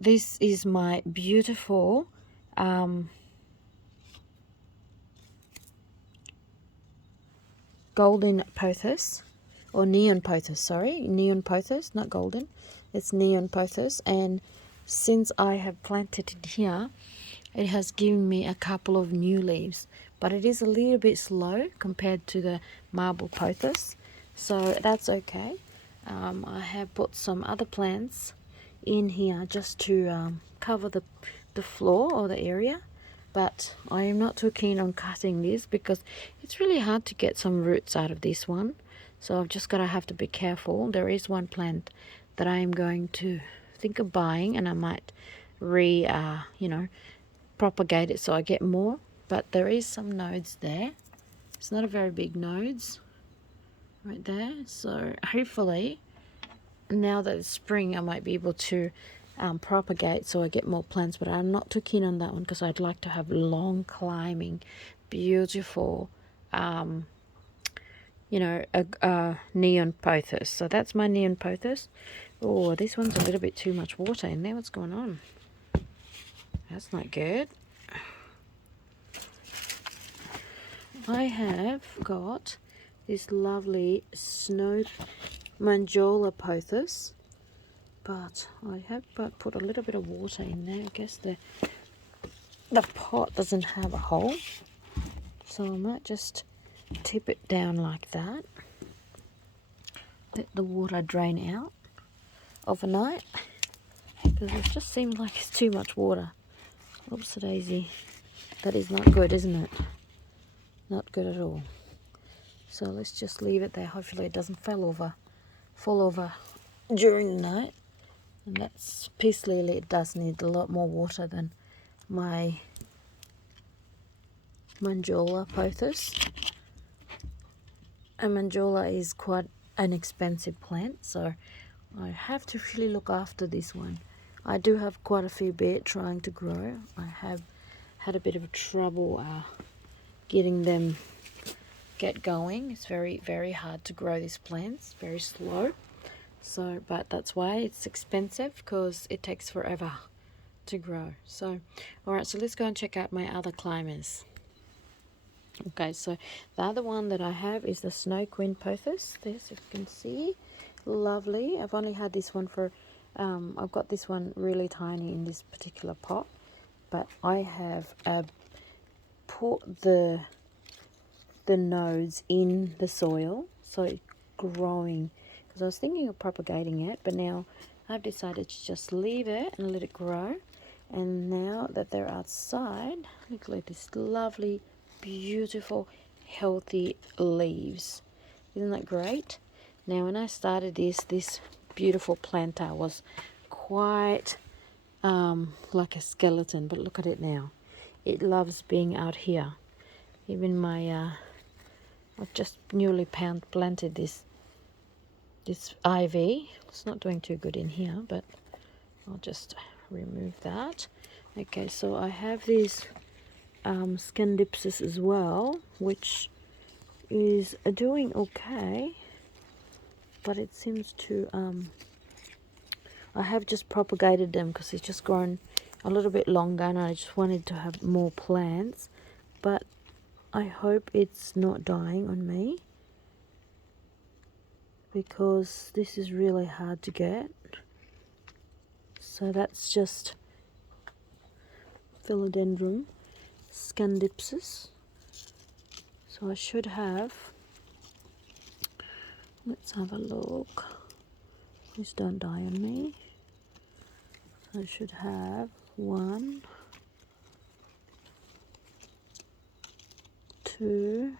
This is my beautiful golden pothos, or neon pothos, sorry, neon pothos, not golden, it's neon pothos. And since I have planted it here, it has given me a couple of new leaves, but it is a little bit slow compared to the marble pothos, so that's okay. I have put some other plants in here just to cover the floor or the area, but I am not too keen on cutting this because it's really hard to get some roots out of this one. So I've just got to have to be careful. There is one plant that I am going to think of buying, and I might propagate it so I get more. But there is some nodes there. It's not a very big nodes right there. So hopefully now that it's spring, I might be able to propagate so I get more plants, but I'm not too keen on that one because I'd like to have long climbing, beautiful, neon pothos. So that's my neon pothos. Oh, this one's a little bit too much water in there. What's going on? That's not good. I have got this lovely snow manjola pothos, but I have put a little bit of water in there. I guess the pot doesn't have a hole, so I might just tip it down like that. Let the water drain out overnight, because it just seems like it's too much water. Oops, daisy. That is not good, isn't it? Not good at all. So let's just leave it there. Hopefully it doesn't fall over during the night. And that's peace lily. It does need a lot more water than my manjola pothos. A manjola is quite an expensive plant, so I have to really look after this one. I do have quite a fair bit trying to grow. I have had a bit of trouble getting them get going. It's very, very hard to grow these plants, very slow. So, but that's why it's expensive, because it takes forever to grow. So, all right, so let's go and check out my other climbers. Okay, so the other one that I have is the Snow Queen Pothos. This, you can see, lovely. I've only had this one for, I've got this one really tiny in this particular pot, but I have put the nodes in the soil, so it's growing. Because I was thinking of propagating it, but now I've decided to just leave it and let it grow. And now that they're outside, look at this lovely, beautiful, healthy leaves. Isn't that great? Now when I started this beautiful planter was quite like a skeleton, but look at it now. It loves being out here. Even my I've just newly planted this ivy. It's not doing too good in here, but I'll just remove that. Okay, so I have this Scandipsis as well, which is doing okay, but it seems to I have just propagated them because it's just grown a little bit longer, and I just wanted to have more plants. But I hope it's not dying on me, because this is really hard to get. So that's just Philodendron Scandipsis. So I should have, let's have a look. Please don't die on me. I should have 1, 2,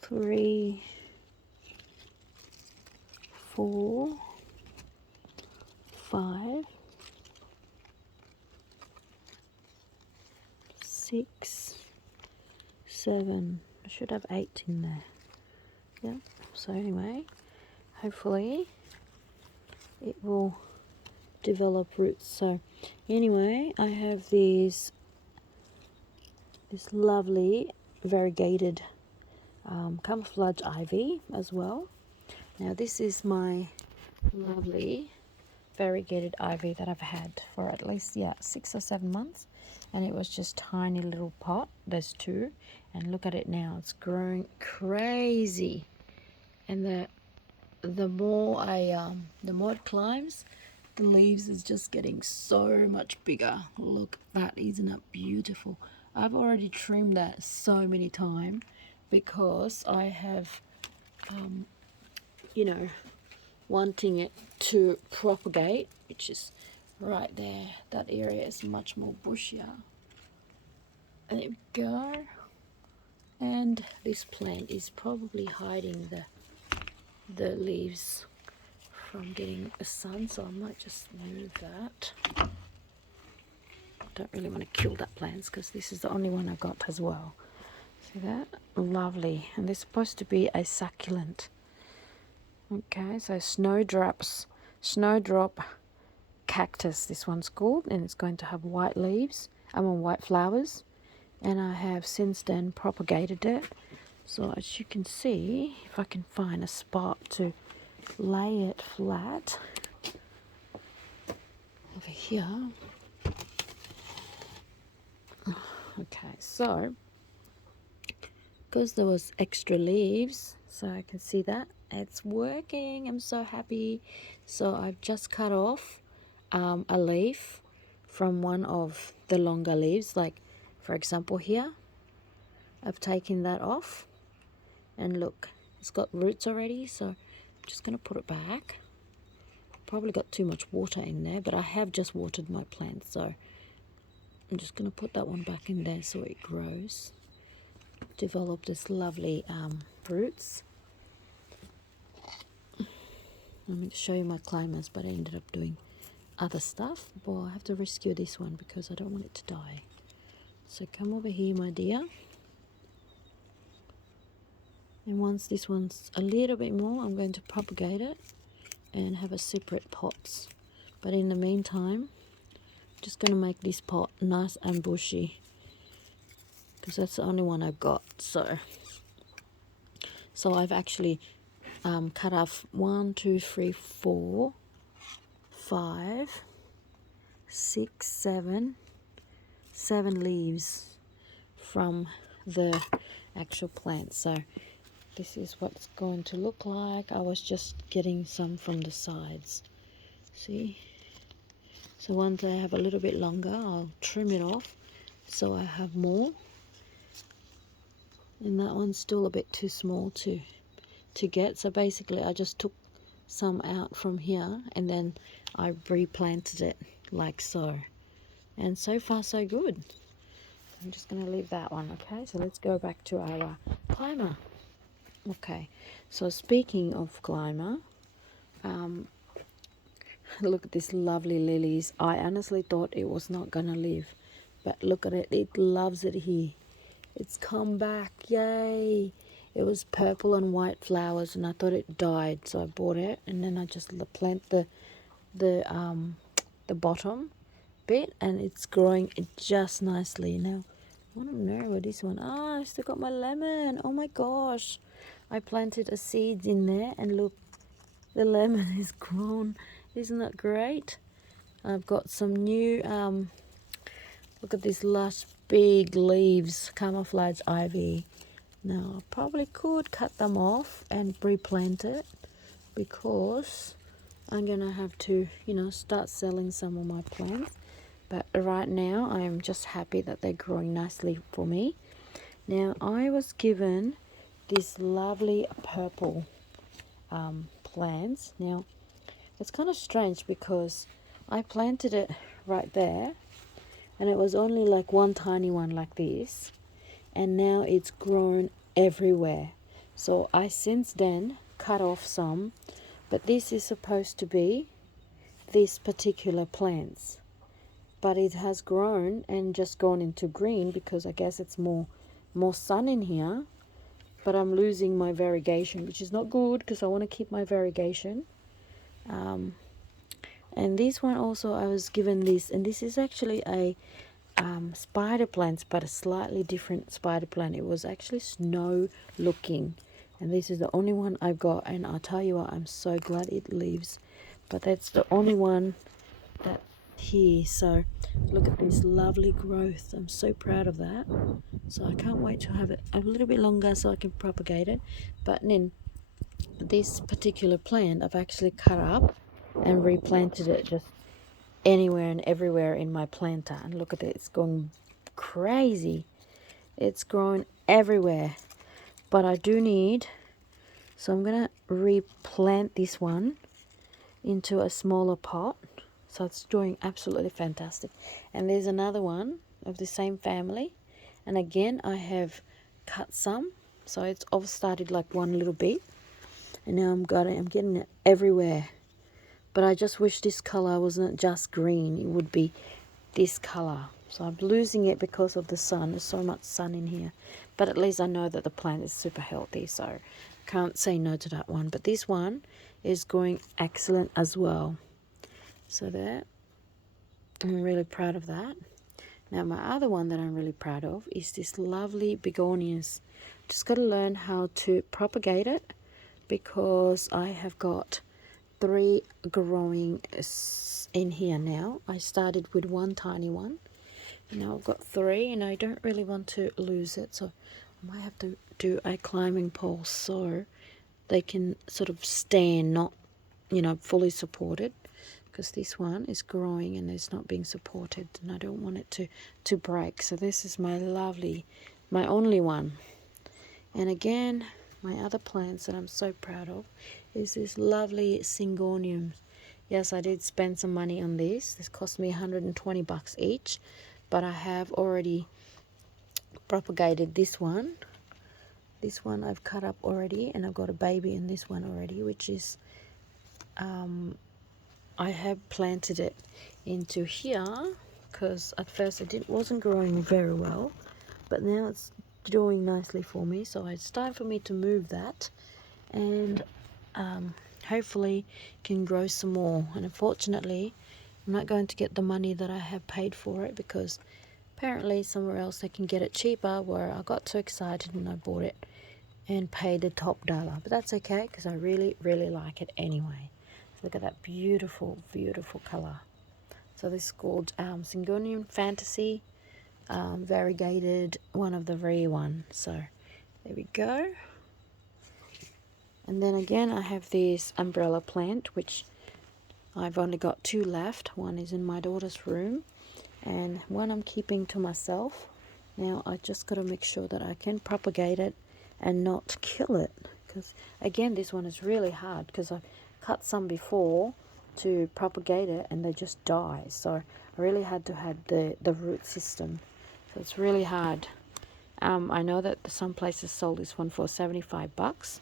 3, 4, 5, 6, 7. I should have 8 in there. Yeah. So anyway, hopefully it will develop roots. So anyway, I have this lovely variegated camouflage ivy as well. Now this is my lovely variegated ivy that I've had for at least 6 or 7 months, and it was just tiny little pot. There's two, and look at it now, it's growing crazy. And the more it climbs, the leaves is just getting so much bigger. Look, that isn't it beautiful? I've already trimmed that so many times because I have wanting it to propagate, which is right there. That area is much more bushier. There we go. And this plant is probably hiding the leaves from getting the sun, so I might just move that. Don't really want to kill that plant because this is the only one I got as well. See that? Lovely. And they're supposed to be a succulent. Okay, so snowdrop cactus, this one's called, and it's going to have white leaves, white flowers, and I have since then propagated it. So as you can see, if I can find a spot to lay it flat over here. Okay, so because there was extra leaves, so I can see that it's working. I'm so happy. So I've just cut off a leaf from one of the longer leaves, like for example here. I've taken that off, and look, it's got roots already, so I'm just going to put it back. Probably got too much water in there, but I have just watered my plant, so I'm just going to put that one back in there so it grows. Develop this lovely roots. I'm going to show you my climbers, but I ended up doing other stuff. Well, I have to rescue this one because I don't want it to die. So come over here, my dear. And once this one's a little bit more, I'm going to propagate it and have a separate pots. But in the meantime, I'm just going to make this pot nice and bushy because that's the only one I've got. So I've actually cut off 1, 2, 3, 4, 5, 6, 7 leaves from the actual plant. So this is what it's going to look like. I was just getting some from the sides. See? So once I have a little bit longer, I'll trim it off so I have more. And that one's still a bit too small to get. So basically I just took some out from here and then I replanted it like so. And so far so good. I'm just going to leave that one, okay? So let's go back to our climber. Okay, so speaking of climber, look at these lovely lilies. I honestly thought it was not going to live, but look at it. It loves it here. It's come back, yay. It was purple and white flowers and I thought it died, so I bought it and then I just plant the bottom bit and it's growing just nicely. Now I don't know what this one. I still got my lemon. Oh my gosh, I planted a seed in there and look, the lemon is grown. Isn't that great? I've got some new look at these lush big leaves, camouflage ivy. Now I probably could cut them off and replant it because I'm gonna have to start selling some of my plants. But right now I am just happy that they're growing nicely for me. Now I was given these lovely purple plants. Now it's kind of strange because I planted it right there and it was only like one tiny one like this, and now it's grown everywhere. So I since then cut off some, but this is supposed to be this particular plants, but it has grown and just gone into green because I guess it's more sun in here. But I'm losing my variegation, which is not good because I want to keep my variegation. And this one also I was given this, and this is actually a spider plant, but a slightly different spider plant. It was actually snow looking, and this is the only one I've got, and I'll tell you what, I'm so glad it lives but that's the only one that's here. So look at this lovely growth. I'm so proud of that. So I can't wait to have it a little bit longer so I can propagate it. But then this particular plant I've actually cut up and replanted it just anywhere and everywhere in my planter. And look at it, it's going crazy. It's growing everywhere. But I do need, so I'm gonna replant this one into a smaller pot. So it's doing absolutely fantastic. And there's another one of the same family, and again I have cut some, so it's all started like one little bit, and now I'm getting it everywhere. But I just wish this color wasn't just green, it would be this color. So I'm losing it because of the sun. There's so much sun in here, but at least I know that the plant is super healthy, so can't say no to that one. But this one is going excellent as well. So there, I'm really proud of that. Now my other one that I'm really proud of is this lovely begonias. Just got to learn how to propagate it, because I have got 3 growing in here now. I started with one tiny one, and now I've got 3, and I don't really want to lose it, so I might have to do a climbing pole so they can sort of stand, not, fully supported, because this one is growing and it's not being supported, and I don't want it to break. So this is my only one. And again, my other plants that I'm so proud of is this lovely syngoniums. Yes, I did spend some money on this. This cost me $120 each, but I have already propagated this one. This one I've cut up already, and I've got a baby in this one already, which is I have planted it into here, because at first it wasn't growing very well, but now it's doing nicely for me. So it's time for me to move that, and hopefully can grow some more. And unfortunately, I'm not going to get the money that I have paid for it, because apparently somewhere else they can get it cheaper, where I got too excited and I bought it and paid the top dollar. But that's okay, because I really, really like it anyway. So look at that beautiful, beautiful color. So this is called Syngonium Fantasy, Variegated, one of the rare ones. So there we go. And then again I have this umbrella plant, which I've only got 2 left. One is in my daughter's room, and one I'm keeping to myself. Now I just got to make sure that I can propagate it and not kill it, because again this one is really hard, because I cut some before to propagate it and they just die. So I really had to have the root system, so it's really hard. I know that some places sold this one for $75.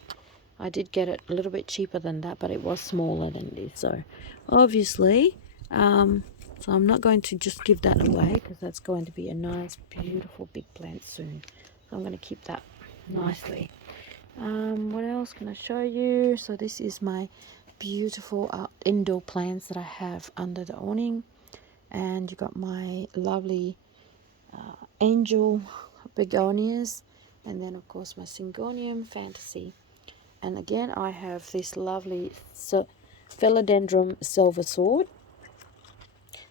I did get it a little bit cheaper than that, but it was smaller than this. So obviously, so I'm not going to just give that away, because that's going to be a nice, beautiful big plant soon. So I'm going to keep that nicely. What else can I show you? So this is my beautiful indoor plants that I have under the awning, and you got my lovely angel begonias, and then of course my Syngonium Fantasy. And again I have this lovely Philodendron Silver Sword.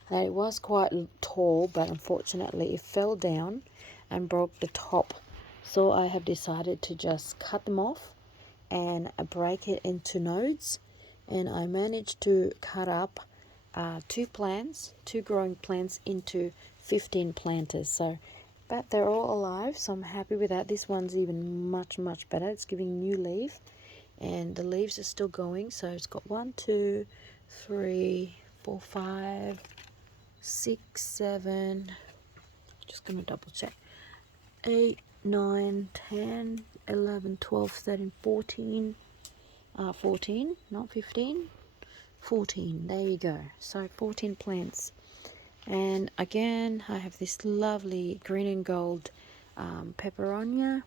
Now it was quite tall, but unfortunately it fell down and broke the top, so I have decided to just cut them off and break it into nodes. And I managed to cut up 2 growing plants into 15 planters. So, but they're all alive, so I'm happy with that. This one's even much better. It's giving new leaf, and the leaves are still going. So it's got 1, 2, 3, 4, 5, 6, 7. Just gonna double check. 8, 9, 10, 11, 12, 13, 14. 14, not 15, 14. There you go. So 14 plants. And again I have this lovely green and gold peperonia,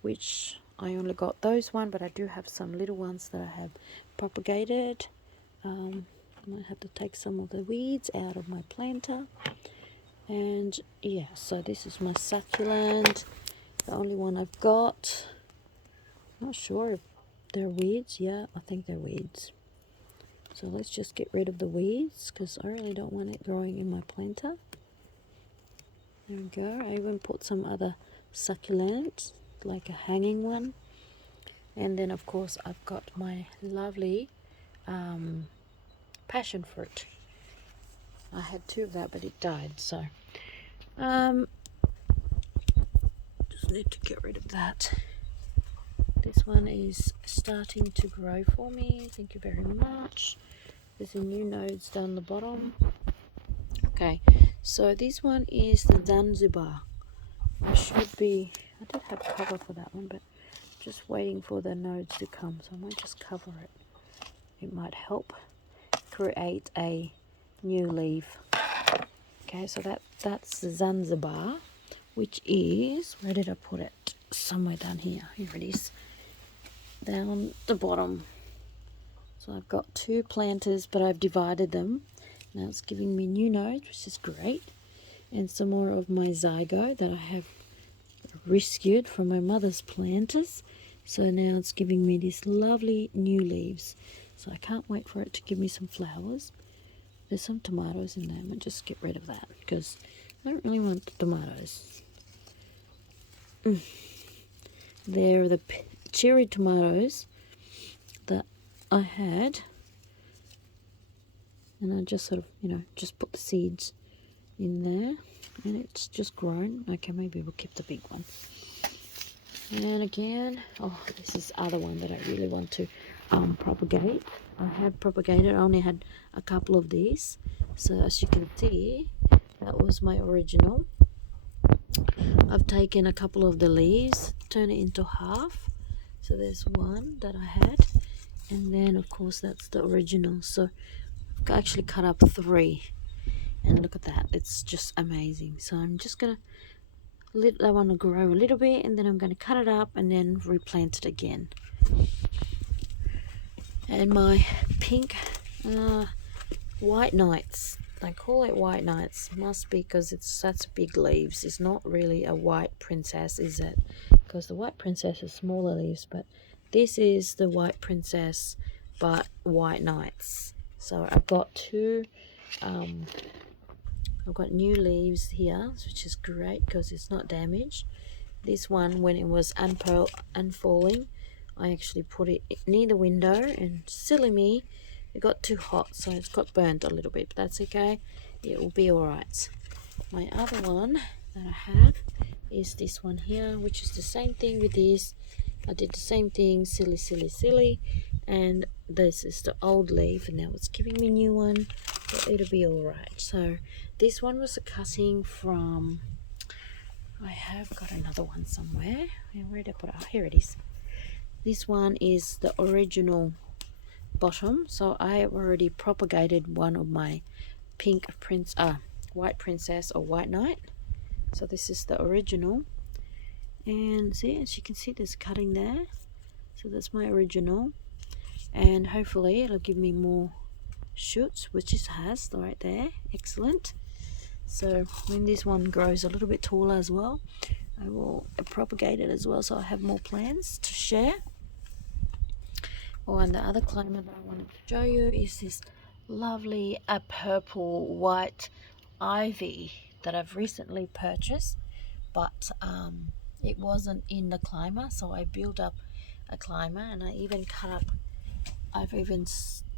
which I only got those one, but I do have some little ones that I have propagated. I might have to take some of the weeds out of my planter. And yeah, so this is my succulent, the only one I've got. Not sure if they're weeds. Yeah, I think they're weeds. So let's just get rid of the weeds because I really don't want it growing in my planter. There we go. I even put some other succulents, like a hanging one. And then of course I've got my lovely passion fruit. I had 2 of that, but it died, so just need to get rid of that. This one is starting to grow for me. Thank you very much. There's a new nodes down the bottom. Okay, so this one is the Zanzibar. I did have cover for that one, but just waiting for the nodes to come, so I might just cover it. It might help create a new leaf. Okay, so that's the Zanzibar, which is, where did I put it? Somewhere down here. Here it is, down the bottom. So I've got 2 planters, but I've divided them. Now it's giving me new nodes, which is great, and some more of my zygote that I have rescued from my mother's planters. So now it's giving me these lovely new leaves. So I can't wait for it to give me some flowers. There's some tomatoes in there. I'm going to just get rid of that because I don't really want the tomatoes. They're the cherry tomatoes that I had. And I just sort of, just put the seeds in there. And it's just grown. Okay, maybe we'll keep the big one. And again, this is the other one that I really want to propagate. I have propagated. I only had a couple of these. So as you can see, that was my original. I've taken a couple of the leaves, turn it into half. So there's one that I had. And then, of course, that's the original. So I've actually cut up 3. And look at that. It's just amazing. So I'm just going to let that one grow a little bit, and then I'm going to cut it up and then replant it again. And my pink white knights, I call it white knights, must be because it's such big leaves. It's not really a white princess, is it? Because the white princess has smaller leaves, but this is the white princess but white knights. So I've got 2 I've got new leaves here, which is great because it's not damaged. This one, when it was unfurling, I actually put it near the window, and silly me, it got too hot, so it's got burnt a little bit, but that's okay. It will be alright. My other one that I have is this one here, which is the same thing with this. I did the same thing, silly, and this is the old leaf, and now it's giving me a new one, but it'll be alright. So this one was a cutting from, I have got another one somewhere. Where did I put it? Oh, here it is. This one is the original bottom, so I have already propagated one of my white princess or white knight. So this is the original, and see, as you can see, there's cutting there. So that's my original, and hopefully it'll give me more shoots, which it has right there. Excellent. So when this one grows a little bit taller as well, I will propagate it as well, so I have more plants to share. And the other climber that I wanted to show you is this lovely purple white ivy that I've recently purchased, but it wasn't in the climber, so I built up a climber, and I even I've even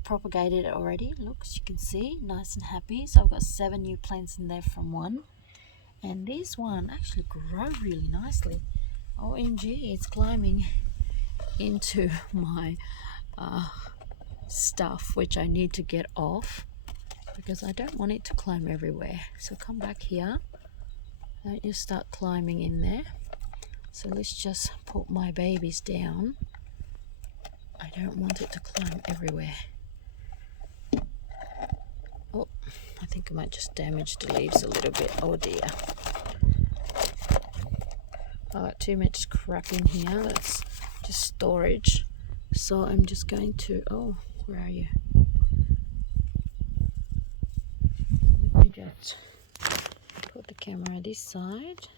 propagated it already. Look, as you can see, nice and happy. So I've got 7 new plants in there from one, and this one actually grew really nicely. OMG, it's climbing into my stuff, which I need to get off because I don't want it to climb everywhere. So come back here, don't you start climbing in there. So let's just put my babies down. I don't want it to climb everywhere. Oh, I think I might just damage the leaves a little bit. Oh dear. Too much crap in here. That's just storage. So I'm just going to, where are you? Let me just put the camera this side,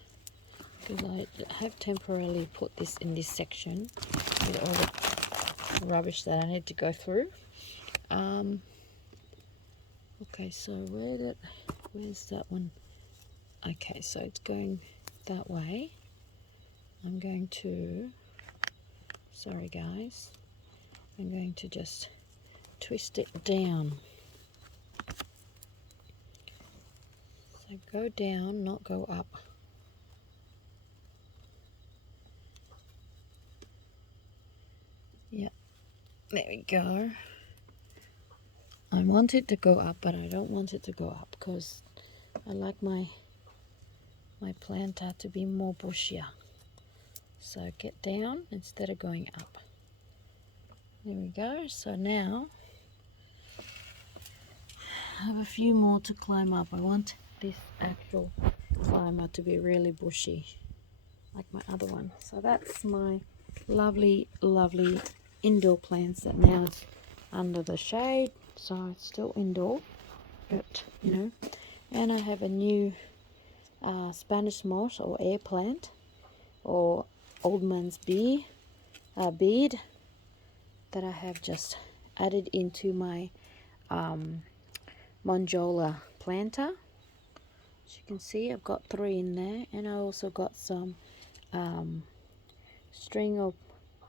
because I have temporarily put this in this section with all the rubbish that I need to go through. Okay, so where's that one? Okay, so it's going that way. I'm going to, sorry guys, I'm going to just twist it down. So go down, not go up. Yep, there we go. I want it to go up, but I don't want it to go up because I like my planter to be more bushier. So get down instead of going up. There we go. So now I have a few more to climb up. I want this actual climber to be really bushy like my other one. So that's my lovely indoor plants that now it's under the shade, so it's still indoor, but you know. And I have a new Spanish moss or air plant or old man's beard that I have just added into my Monjola planter. As you can see, I've got 3 in there, and I also got some string of,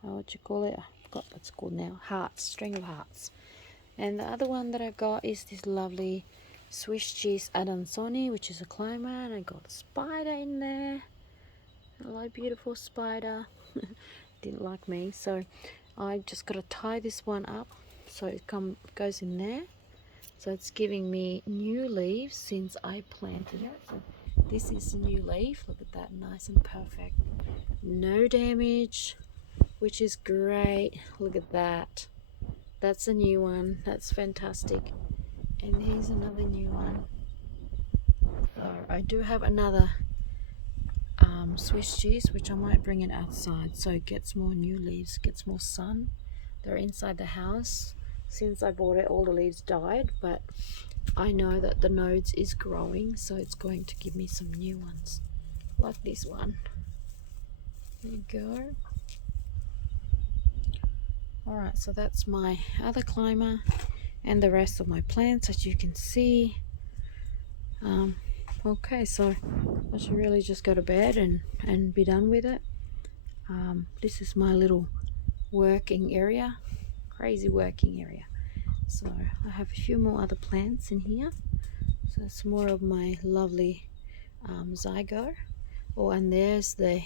what you call it, I forgot what it's called now, hearts, string of hearts. And the other one that I got is this lovely Swiss cheese Adansoni, which is a climber, and I got a spider in there. Hello, beautiful spider. Didn't like me, so I just got to tie this one up so it goes in there. So it's giving me new leaves since I planted it. So this is a new leaf. Look at that, nice and perfect. No damage, which is great. Look at that. That's a new one. That's fantastic. And here's another new one. So I do have another Swiss cheese, which I might bring it outside so it gets more new leaves, gets more sun. They're inside the house. Since I bought it, all the leaves died, but I know that the nodes is growing, so it's going to give me some new ones, like this one. There you go. Alright, so that's my other climber and the rest of my plants, as you can see. Okay, so I should really just go to bed and be done with it. This is my little working area, crazy working area. So I have a few more other plants in here. So it's more of my lovely zygo. Oh, and there's the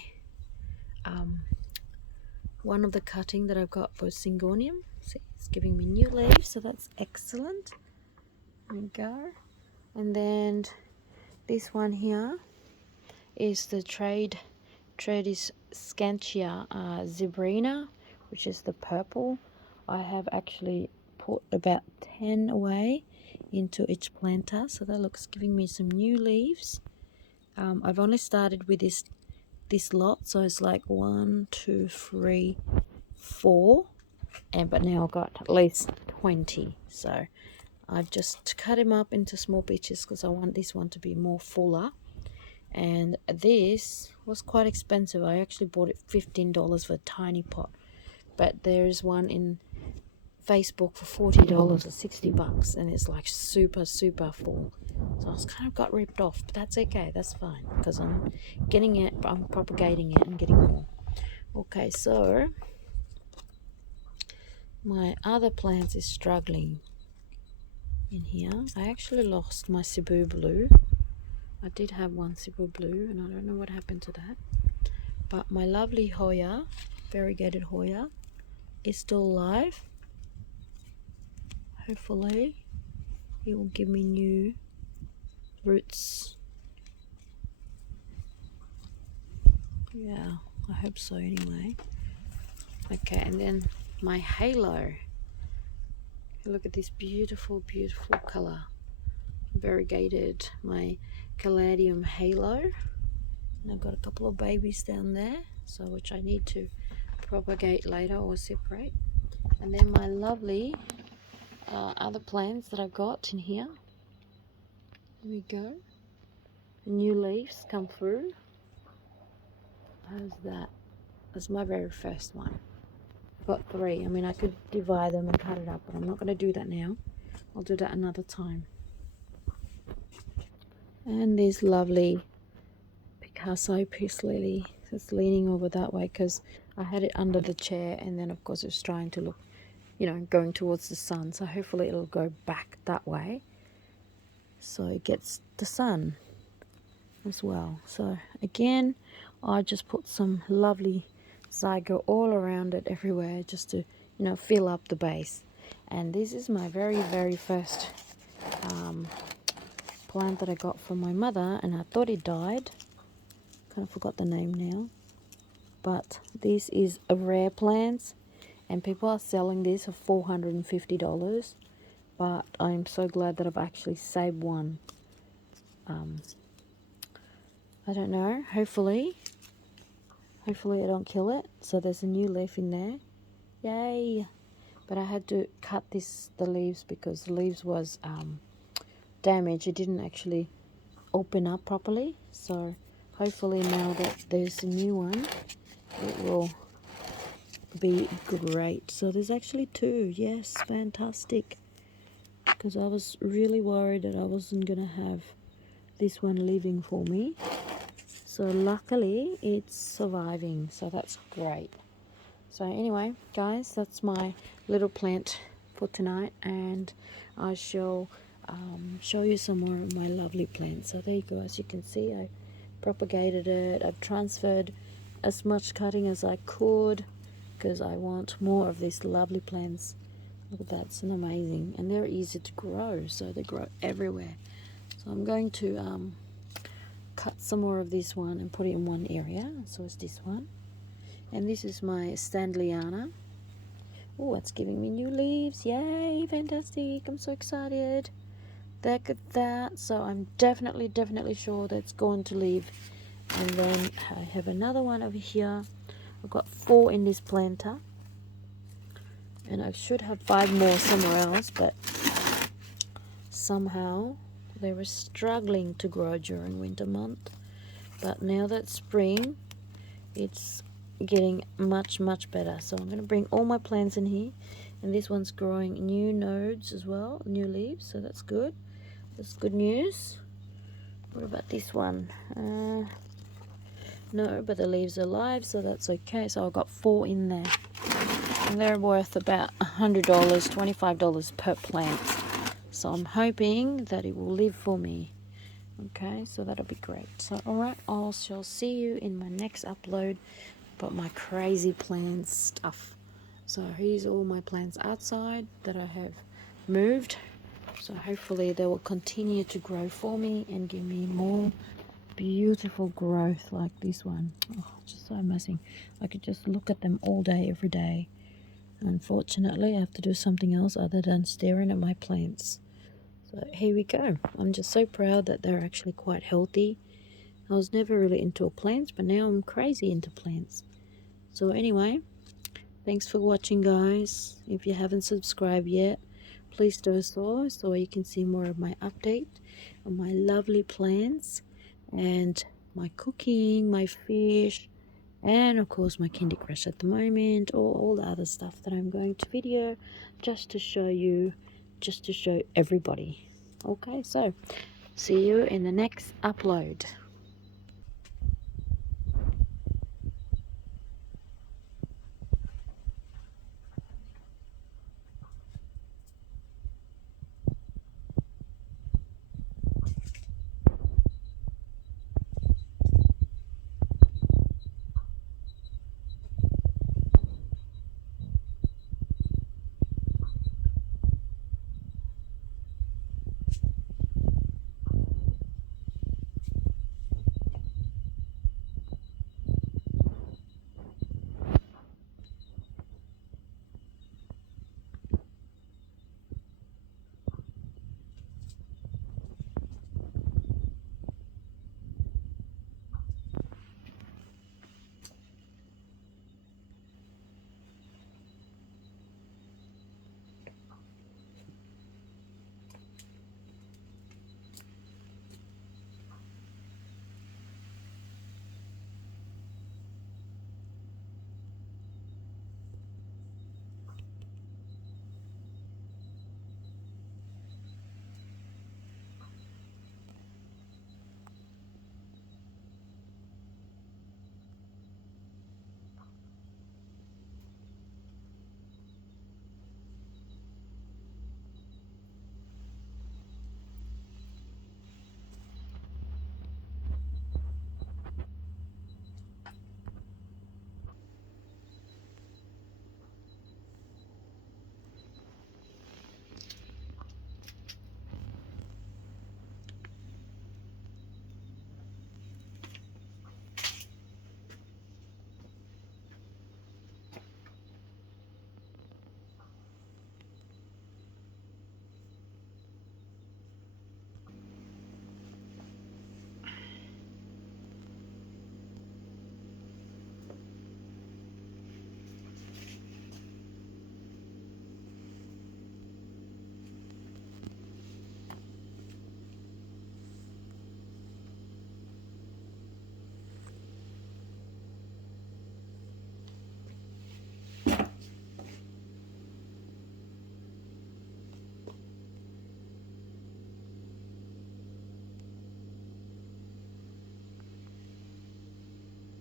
one of the cutting that I've got for Syngonium. See, it's giving me new leaves, so that's excellent. There we go. And then this one here is the Tradis Scantia Zebrina, which is the purple. I have actually put about 10 away into each planter, so that looks giving me some new leaves. I've only started with this lot, so it's like 1, 2, 3, 4, but now I've got at least 20. So I've just cut him up into small pieces because I want this one to be more fuller. And this was quite expensive. I actually bought it $15 for a tiny pot, but there's one in Facebook for $40 or $60, and it's like super full. So I was kind of got ripped off, but that's okay, that's fine, because I'm getting it, I'm propagating it and getting more. Okay, so my other plants is struggling in here. I actually lost my Cebu Blue. I did have one Cebu Blue, and I don't know what happened to that. But my lovely Hoya, variegated Hoya, is still alive. Hopefully it will give me new roots. Yeah, I hope so anyway. Okay, and then my halo. Look at this beautiful color. Variegated, my caladium halo. And I've got a couple of babies down there, so which I need to propagate later or separate. And then my lovely other plants that I've got in here. Here we go. New leaves come through. How's that? That's my very first one. I've got 3. I mean, I could divide them and cut it up, but I'm not going to do that now. I'll do that another time. And this lovely Picasso peace lily. It's leaning over that way because I had it under the chair, and then of course it's trying to look, going towards the sun. So hopefully it'll go back that way so it gets the sun as well. So again, I just put some lovely zygo all around it everywhere just to, fill up the base. And this is my very first plant that I got from my mother, and I thought it died. Kind of forgot the name now. But this is a rare plant, and people are selling this for $450. But I'm so glad that I've actually saved one. I don't know. Hopefully I don't kill it. So there's a new leaf in there. Yay! But I had to cut the leaves because the leaves was damaged. It didn't actually open up properly. So hopefully now that there's a new one, it will be great. So there's actually two. Yes, fantastic. Because I was really worried that I wasn't going to have this one living for me. So luckily it's surviving. So that's great. So anyway, guys, that's my little plant for tonight. And I shall show you some more of my lovely plants. So there you go. As you can see, I propagated it. I've transferred as much cutting as I could because I want more of these lovely plants. Look at that, it's an amazing, and they're easy to grow, so they grow everywhere. So I'm going to cut some more of this one and put it in one area. So it's this one, and this is my Standliana. Oh, it's giving me new leaves. Yay, fantastic. I'm so excited. Look at that. So I'm definitely sure that's going to leave. And then I have another one over here. I've got 4 in this planter, and I should have 5 more somewhere else, but somehow they were struggling to grow during winter month. But now that spring, it's getting much better. So I'm going to bring all my plants in here, and this one's growing new nodes as well, new leaves, so that's good. That's good news. What about this one? No, but the leaves are alive, so that's okay. So I've got 4 in there, and they're worth about $100, $25 per plant. So I'm hoping that it will live for me. Okay, so that'll be great. So alright, I shall see you in my next upload about my crazy plant stuff. So here's all my plants outside that I have moved. So hopefully they will continue to grow for me and give me more beautiful growth like this one. Oh, just so amazing. I could just look at them all day, every day. Unfortunately, I have to do something else other than staring at my plants. So here we go. I'm just so proud that they're actually quite healthy. I was never really into plants, but now I'm crazy into plants. So anyway, thanks for watching, guys. If you haven't subscribed yet, please do so you can see more of my update on my lovely plants and my cooking, my fish, and of course my Candy Crush at the moment, or all the other stuff that I'm going to video just to show you, just to show everybody. Okay, so see you in the next upload.